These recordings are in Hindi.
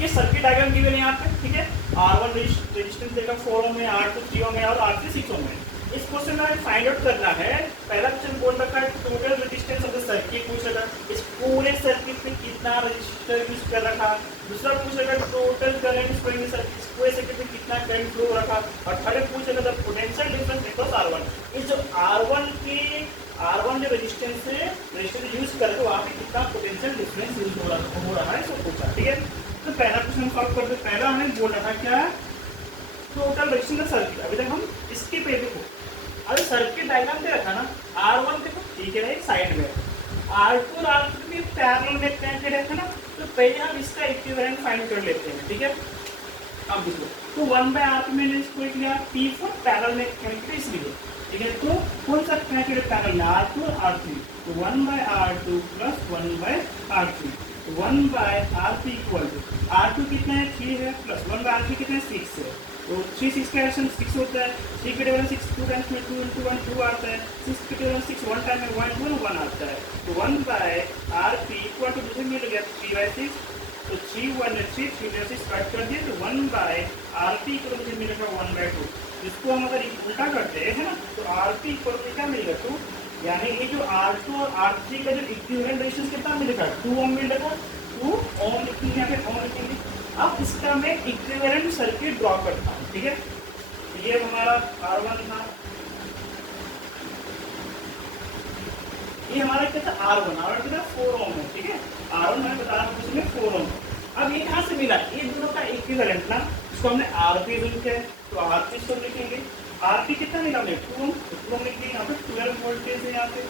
ये सर्किट डायग्राम गिवन है यहाँ पे, ठीक है। R1 रेजिस्टेंस देगा 4 ओम है, R2 3 ओम है और R3 6 ओम है। इस क्वेश्चन में हमें फाइंड आउट करना है, पहला क्वेश्चन बोल रखा है total resistance of the circuit पूछ रखा है, इस पूरे सर्किट में कितना रेजिस्टर यूज कर रखा। दूसरा पूछ रखा है total current flowing in circuit, इस पूरे सर्किट में कितना करंट फ्लो रखा। और थर्ड पूछ रखा था पोटेंशियल डिफरेंस अक्रॉस R1, इस जो R1 जो रेजिस्टेंस यूज करके वहाँ पे कितना पोटेंशियल डिफरेंस यूज हो रहा है, इसको पूछा, ठीक है। तो पहला क्वेश्चन सॉल्व करते, पहला हमें बोल रहा था क्या, टोटल रेजिस्टेंस सर्किट। अभी तक हम इसके पे देखो, अभी सर्किट डायग्राम दे रखा ना, R1 देखो ठीक है साइड में, R2 और R3 भी पैरेलल में कनेक्टेड है ना, तो पहले हम इसका इक्विवेलेंट फाइंड कर लेते हैं, ठीक है। अब देखो तो 1/R मैंने इसको एक लिया, P4 पैरेलल में कनेक्टेड इसलिए, ठीक है। तो कौन सा कनेक्टेड पैरेलल, R2 और R3, तो 1/R2 plus 1/R3, 1/R3 equal to R2 कितना है 3 है, प्लस 1/R3 कितना है 6 है, तो 3 6 का एडिशन 6 होता है, 3 के टेबल 6 2 टाइम्स में 2 into 1 2 आता है, 6 के टेबल 6 1 टाइम में 1 1 1 आता है, तो 1/RP इक्वल टू दूसरे मिल गया 3/6, तो 3 1 3 3 6 कट कर दिए, तो 1/RP इक्वल टू मिलेगा 1/2। इसको हम अगर उल्टा करते हैं ना, तो RP इक्वल टू क्या मिलेगा 2, यानी ये जो R2 और R3 का जो इक्विवेलेंट रेजिस्टेंस कितना मिलेगा 2 ओम मिलेगा, 2 ओम लिखेंगे यहाँ पे, ओम लिखेंगे। अब इसका मैं इक्विवेलेंट सर्किट ड्रॉ करता हूँ, ठीक है। ये हमारा R1 था, ये हमारा क्या था R1 क्या था 4 ओम है, ठीक है। R1 मैंने बताया उसमें 4 ओम। अब ये कहाँ से मिला, ये दोनों का इक्विवेलेंट ना, इसको हमने RP लिखा है, तो RP इसको लिखेंगे, RP कितना मिला हमें 2 ओम, तो 2 ओम लिखेंगे, यहाँ पे 12 वोल्टेज है यहाँ पे।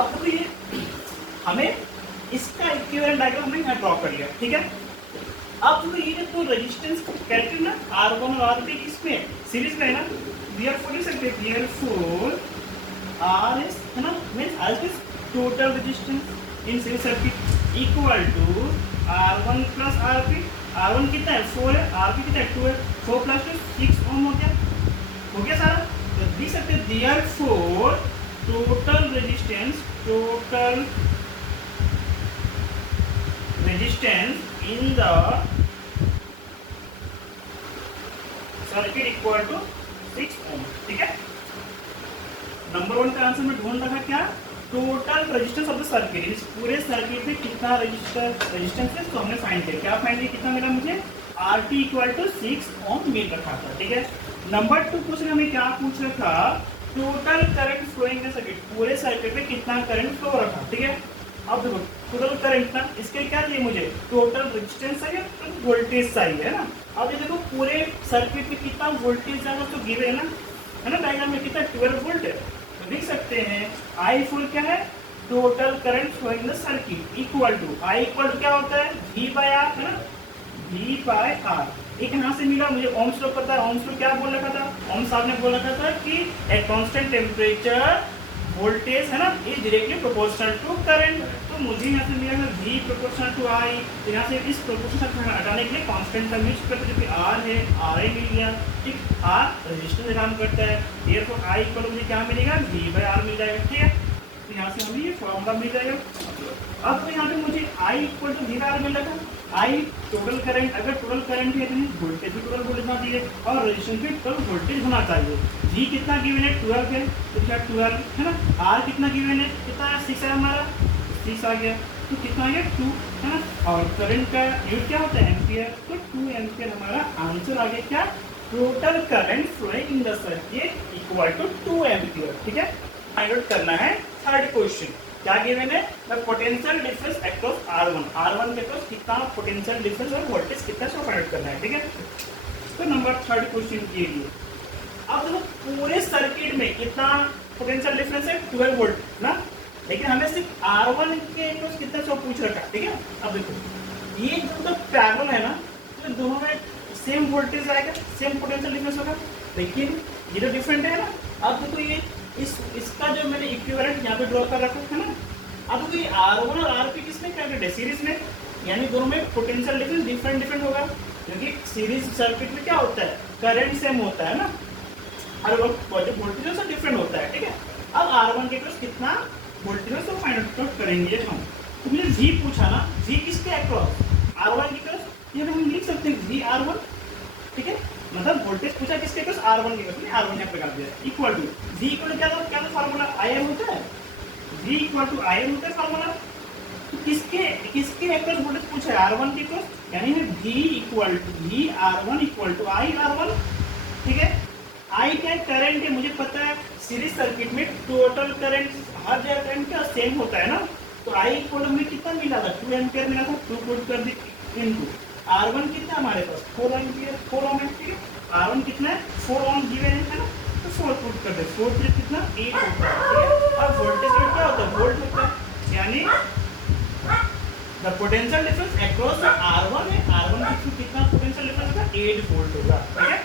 अब तो ये हमें इसका इक्विवेलेंट डायग्राम हमने यहाँ ड्रॉ कर लिया, ठीक है। अब तो ये तो रेजिस्टेंस कैरेक्टर ना R1 और RP किसमें सीरीज में है ना, therefore लिख सकते हैं therefore RS है ना, means RS is total resistance in series circuit equal to R1 plus RP। R1 कितना है 4 है, RP कितना है 2 है, 4 प्लस 2 6 ओम हो गया सारा। तो लिख सकते हैं therefore total resistance in the circuit equal to 6 ohm, ठीक है। नंबर 1 का आंसर में ढूंढ रखा क्या, total resistance of the circuit, इस पूरे सर्किट में कितना रेजिस्टेंस है, तो हमने फाइंड किया, क्या फाइंड किया, कितना मिला मुझे RT इक्वल टू 6 ओम मिल रखा था, ठीक है। नंबर 2 क्वेश्चन हमें क्या पूछ रखा, total current flowing in circuit, पूरे सर्किट में कितना करंट फ्लो रखा, ठीक है। अब देखो टोटल करंट ना, इसके क्या चाहिए मुझे, टोटल रेजिस्टेंस चाहिए, तो वोल्टेज चाहिए, है ना। अब ये देखो पूरे सर्किट में कितना वोल्टेज जाएगा, तो गिवन है ना डायग्राम में कितना 12 वोल्ट है, तो लिख सकते हैं I4 क्या है, total current flowing in the circuit equal to I equal to क्या होता है V/R, है ना, V/R। एक यहाँ से मिला मुझे, ओम्स लॉ पता है, ओम्स लॉ क्या बोल रखा था, ओम्स साहब ने बोल रखा था कि एट कांस्टेंट टेम्परेचर वोल्टेज है ना is directly proportional to current, तो मुझे यहाँ से मिलेगा V प्रोपोर्शनल टू I, तो यहाँ से इस प्रोपोर्शनल हटाने के लिए कांस्टेंट का यूज करते, जो कि R है, RI मिल गया, ठीक, R रेजिस्टेंस काम करता है, therefore I इक्वल टू मुझे क्या मिलेगा V/R मिल जाएगा, ठीक है। तो यहाँ से हमें ये फॉर्मूला मिल जाएगा। अब तो यहाँ पे मुझे I इक्वल टू V/R मिल रहा था, I टोटल करंट, अगर टोटल करंट है तो वोल्टेज भी टोटल वोल्टेज होना चाहिए और रेजिस्टेंस भी टोटल वोल्टेज होना चाहिए। V कितना गिवन है 12 है, तो क्या 12 है ना, R कितना गिवन है, कितना 6 है हमारा, 6 आ गया, तो कितना आ गया 2 है ना, और करंट का यूनिट क्या होता है एम्पियर, तो 2 एम्पियर हमारा आंसर आ गया, क्या total current flowing in the circuit equal to 2 ampere, ठीक है। फाइंड आउट करना है थर्ड क्वेश्चन, क्या गिवन है, the potential difference across R1 के अक्रॉस कितना पोटेंशियल डिफरेंस और वोल्टेज कितना से फाइंड आउट करना है, ठीक है। तो नंबर थर्ड क्वेश्चन के लिए अब देखो पूरे सर्किट में कितना पोटेंशियल डिफरेंस है 12 वोल्ट ना, लेकिन हमें सिर्फ R1 के अक्रॉस कितना से पूछ रखा, ठीक है। अब देखो ये जो पैरेलल है ना, तो दोनों में सेम वोल्टेज आएगा, सेम पोटेंशियल डिफरेंस होगा, लेकिन ये जो डिफरेंट है ना, अब देखो ये इसका जो मैंने इक्विवेलेंट यहाँ पे ड्रॉ कर रखा है ना, अब तो ये R1 और RP किसमें कनेक्टेड है, सीरीज में, यानी दोनों में पोटेंशियल डिफरेंस डिफरेंट होगा, क्योंकि सीरीज सर्किट में क्या होता है करंट सेम होता है ना, और वोल्टेज डिफरेंट होता है, ठीक है। अब R1 के पास कितना वोल्टेज है, तो फाइंड फाइंड आउट करेंगे हम। तो मुझे V पूछा ना, V किसके अक्रॉस, R1 के क्रॉस, ये हम लिख सकते हैं V R1, ठीक है। मतलब वोल्टेज पूछा किसके क्रॉस, R1 के क्रॉस, R1 यहाँ पे कर दिया इक्वल टू V इक्वल क्या था, फार्मूला IM होता है, V इक्वल टू IM होता है फार्मूला। तो किसके अक्रॉस वोल्टेज पूछा है, R1 के क्रॉस, यानी है V equal to V R1 equal to I R1, ठीक है। I क्या करंट है, मुझे पता है सीरीज सर्किट में टोटल करंट हर जगह करंट क्या सेम होता है ना। तो I इक्वल में कितना मिला था, 2 एम्पियर मिला था, 2 पुट कर दी इनटू R1 कितना हमारे पास 4 एम्पियर, 4 ओम है, ठीक है। R1 कितना है, 4 ओम गिवन है ना, तो 4 पुट कर दे, 4 प्लस कितना 8 होता है, ठीक है। अब वोल्टेज में क्या होता है, वोल्ट होता है, यानी the potential difference across R1 है, R1 के थ्रू कितना पोटेंशियल डिफरेंस होगा, 8 वोल्ट होगा, ठीक है।